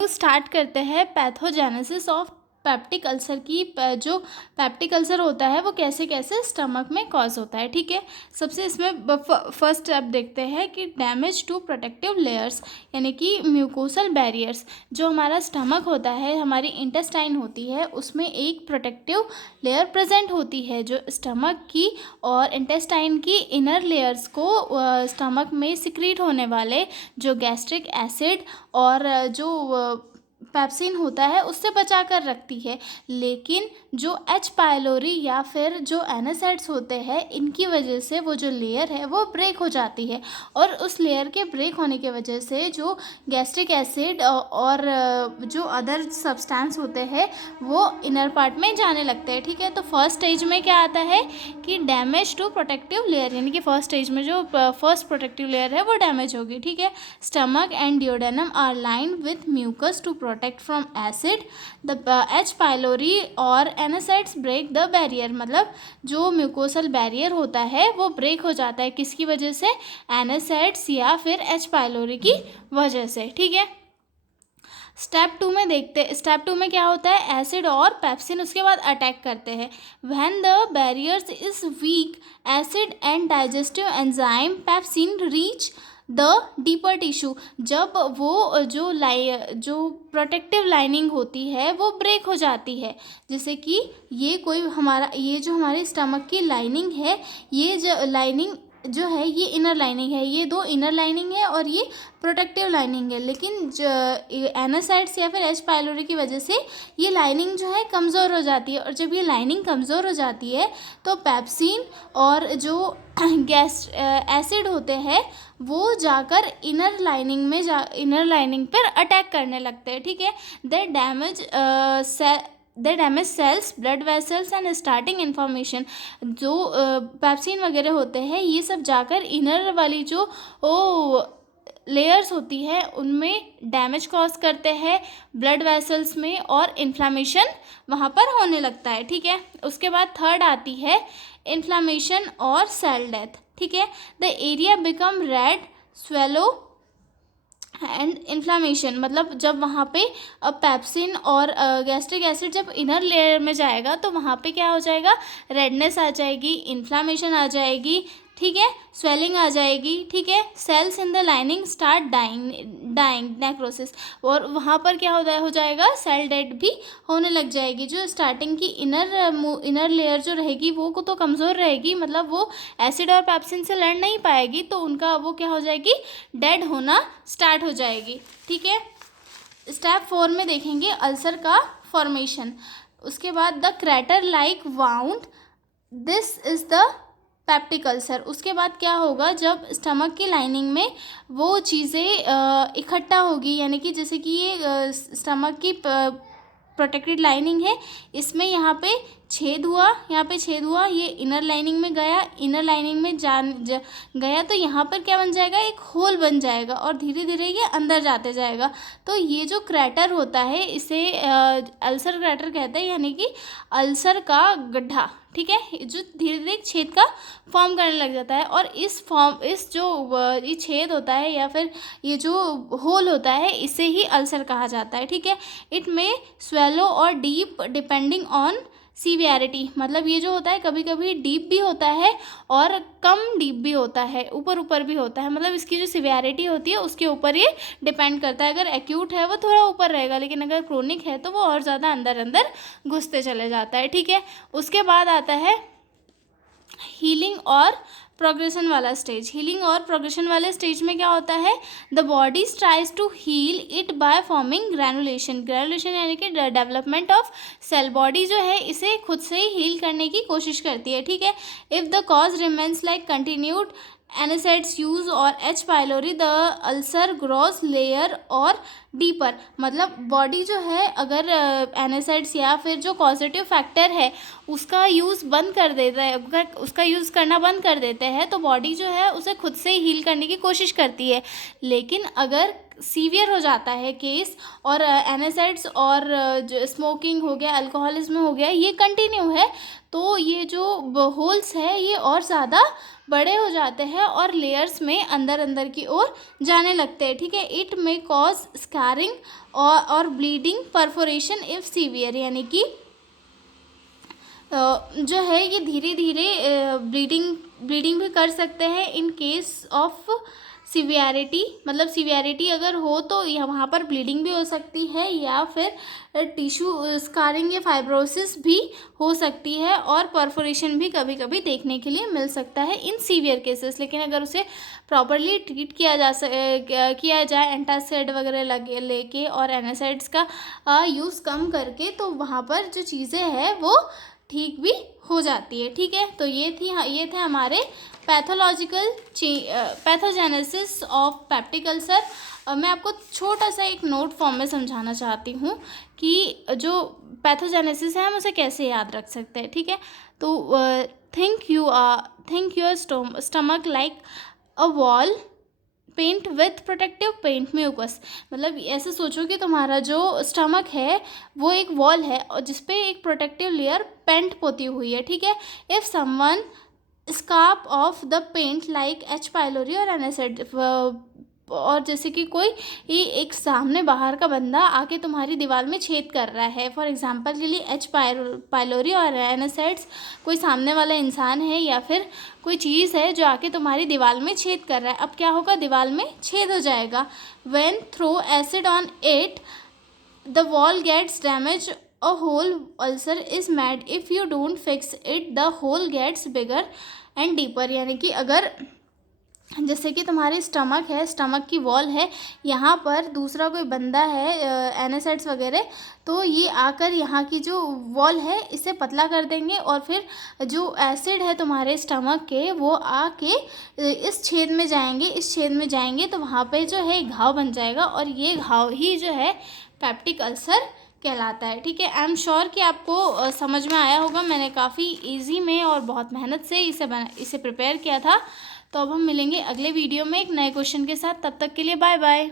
Start करते हैं pathogenesis of peptic ulcer की। जो पेप्टिक अल्सर होता है वो कैसे कैसे स्टमक में कॉज होता है। ठीक है, सबसे इसमें फर्स्ट स्टेप देखते हैं कि डैमेज टू प्रोटेक्टिव लेयर्स, यानी कि म्यूकोसल बैरियर्स। जो हमारा स्टमक होता है, हमारी इंटेस्टाइन होती है, उसमें एक प्रोटेक्टिव लेयर प्रेजेंट होती है जो स्टमक की और इंटेस्टाइन की इनर लेयर्स को स्टमक में सिक्रीट होने वाले जो गैस्ट्रिक एसिड और जो पेप्सिन होता है उससे बचा कर रखती है। लेकिन जो एच पायलोरी या फिर जो एनासाइड्स होते हैं, इनकी वजह से वो जो लेयर है वो ब्रेक हो जाती है और उस लेयर के ब्रेक होने की वजह से जो गैस्ट्रिक एसिड और जो अदर सब्सटेंस होते हैं वो इनर पार्ट में जाने लगते हैं। ठीक है, तो फर्स्ट स्टेज में क्या आता है कि डैमेज टू प्रोटेक्टिव लेयर, यानी कि फर्स्ट स्टेज में जो फर्स्ट प्रोटेक्टिव लेयर है वो डैमेज होगी। ठीक है, stomach and duodenum are lined with mucus to protect from acid. The H pylori और एनासाइड्स ब्रेक द बैरियर, मतलब जो म्यूकोसल बैरियर होता है वो ब्रेक हो जाता है किसकी वजह से, एनासाइड्स या फिर एच पायलोरी की वजह से। ठीक है, स्टेप 2 में देखते, स्टेप 2 में क्या होता है, एसिड और पेप्सिन उसके बाद अटैक करते हैं। When the barriers is weak, acid and digestive enzyme pepsin reach the deeper tissue. जब वो जो प्रोटेक्टिव लाइनिंग होती है वो ब्रेक हो जाती है, जैसे कि ये जो हमारे स्टमक की लाइनिंग है, ये जो लाइनिंग जो है ये इनर लाइनिंग है, ये दो इनर लाइनिंग है और ये प्रोटेक्टिव लाइनिंग है। लेकिन एनासाइड्स या फिर एच पायलोरी की वजह से ये लाइनिंग जो है कमज़ोर हो जाती है और जब ये लाइनिंग कमज़ोर हो जाती है तो पेप्सिन और जो एसिड होते हैं वो जाकर इनर लाइनिंग पर अटैक करने लगते हैं। ठीक है, they damage cells, blood vessels and starting inflammation. जो पेप्सिन वगैरह होते हैं ये सब जाकर इनर वाली जो लेयर्स होती है उनमें डैमेज कॉज करते हैं, ब्लड वेसल्स में, और इन्फ्लामेशन वहाँ पर होने लगता है। ठीक है, उसके बाद थर्ड आती है इन्फ्लामेशन और सेल डेथ। ठीक है, the area become red, swollen and inflammation, मतलब जब वहाँ पे पेप्सिन और गैस्ट्रिक एसिड जब इनर लेयर में जाएगा तो वहाँ पे क्या हो जाएगा, रेडनेस आ जाएगी, इन्फ्लामेशन आ जाएगी। ठीक है, स्वेलिंग आ जाएगी। ठीक है, cells in the lining start dying necrosis, और वहाँ पर क्या हो जाएगा, सेल डेड भी होने लग जाएगी। जो स्टार्टिंग की इनर लेयर जो रहेगी वो तो कमज़ोर रहेगी, मतलब वो एसिड और पेप्सिन से लड़ नहीं पाएगी, तो उनका वो क्या हो जाएगी, डेड होना स्टार्ट हो जाएगी। ठीक है, स्टेप 4 में देखेंगे अल्सर का फॉर्मेशन। उसके बाद the crater like wound, this is the peptic ulcer. उसके बाद क्या होगा, जब स्टमक की लाइनिंग में वो चीज़ें इकट्ठा होगी, यानी कि जैसे कि ये स्टमक की प्रोटेक्टेड लाइनिंग है, इसमें यहाँ पे छेद हुआ, ये इनर लाइनिंग में गया, इनर लाइनिंग में गया तो यहाँ पर क्या बन जाएगा, एक होल बन जाएगा और धीरे धीरे ये अंदर जाते जाएगा। तो ये जो क्रैटर होता है इसे अल्सर क्रैटर कहते हैं, यानी कि अल्सर का गड्ढा। ठीक है, जो धीरे धीरे छेद का फॉर्म करने लग जाता है और इस जो ये छेद होता है या फिर ये जो होल होता है इसे ही अल्सर कहा जाता है। ठीक है, इट में स्वेलो और डीप डिपेंडिंग ऑन सीवियरिटी, मतलब ये जो होता है कभी कभी डीप भी होता है और कम डीप भी होता है, ऊपर भी होता है, मतलब इसकी जो सीवियरिटी होती है उसके ऊपर ये डिपेंड करता है। अगर एक्यूट है वो थोड़ा ऊपर रहेगा, लेकिन अगर क्रोनिक है तो वो और ज़्यादा अंदर घुसते चले जाता है। ठीक है, उसके बाद आता है हीलिंग और प्रोग्रेशन वाला स्टेज। हीलिंग और प्रोग्रेशन वाले स्टेज में क्या होता है, the body tries to heal it by forming granulation यानी कि डेवलपमेंट ऑफ सेल। बॉडी जो है इसे खुद से ही हील करने की कोशिश करती है। ठीक है, if the cause remains like continued NSAIDs use और H pylori, the ulcer grows layer और डीपर, मतलब बॉडी जो है अगर एनासाइड्स या फिर जो कॉजेटिव फैक्टर है उसका यूज़ बंद कर देता है, अगर उसका यूज़ करना बंद कर देते हैं तो बॉडी जो है उसे खुद से हील करने की कोशिश करती है। लेकिन अगर सीवियर हो जाता है केस, और एनासाइड्स और जो स्मोकिंग हो गया, अल्कोहलिज्म हो गया, ये कंटिन्यू है, तो ये जो होल्स है ये और ज़्यादा बड़े हो जाते हैं और लेयर्स में अंदर अंदर की ओर जाने लगते हैं, ठीक है। इट में कॉज स्कारिंग और ब्लीडिंग, परफोरेशन इफ सीवियर, यानी कि जो है ये धीरे धीरे ब्लीडिंग भी कर सकते हैं इन केस ऑफ सीवियरिटी, मतलब सीवियरिटी अगर हो तो वहाँ पर ब्लीडिंग भी हो सकती है, या फिर टिश्यू स्कारिंग या फाइब्रोसिस भी हो सकती है, और परफोरेशन भी कभी कभी देखने के लिए मिल सकता है इन सीवियर केसेस। लेकिन अगर उसे प्रॉपरली ट्रीट किया जाए एंटासिड वगैरह लगे लेके और एनासाइड्स का यूज़ कम करके, तो वहाँ पर जो चीज़ें हैं वो ठीक भी हो जाती है, ठीक है। तो ये थे हमारे पैथोजेनेसिस ऑफ पेप्टिक अल्सर। मैं आपको छोटा सा एक नोट फॉर्म में समझाना चाहती हूँ कि जो पैथोजेनेसिस है हम उसे कैसे याद रख सकते हैं, ठीक है। तो think your stomach like a wall paint with protective paint mucus, मतलब ऐसे सोचो कि तुम्हारा जो स्टमक है वो एक वॉल है और जिसपे एक प्रोटेक्टिव लेयर पेंट पोती हुई है, ठीक है। If someone scarp off the paint like H pylori और एनासिड, और जैसे कि कोई एक सामने बाहर का बंदा आके तुम्हारी दीवार में छेद कर रहा है, फॉर एग्जांपल के लिए एच पाइलोरी और एनासाइड्स कोई सामने वाला इंसान है या फिर कोई चीज़ है जो आके तुम्हारी दीवार में छेद कर रहा है, अब क्या होगा, दीवार में छेद हो जाएगा। When throw acid on it the wall gets damage, a hole ulcer is made, if you don't fix it the hole gets bigger and deeper, यानी कि अगर जैसे कि तुम्हारी स्टमक है, स्टमक की वॉल है, यहाँ पर दूसरा कोई बंदा है एनासाइड्स वगैरह, तो ये आकर यहाँ की जो वॉल है इसे पतला कर देंगे, और फिर जो एसिड है तुम्हारे स्टमक के वो आके इस छेद में जाएंगे, तो वहाँ पे जो है घाव बन जाएगा, और ये घाव ही जो है पेप्टिक अल्सर कहलाता है, ठीक है। आई एम श्योर कि आपको समझ में आया होगा। मैंने काफ़ी इजी में और बहुत मेहनत से इसे प्रिपेयर किया था। तो अब हम मिलेंगे अगले वीडियो में एक नए क्वेश्चन के साथ, तब तक के लिए बाय बाय।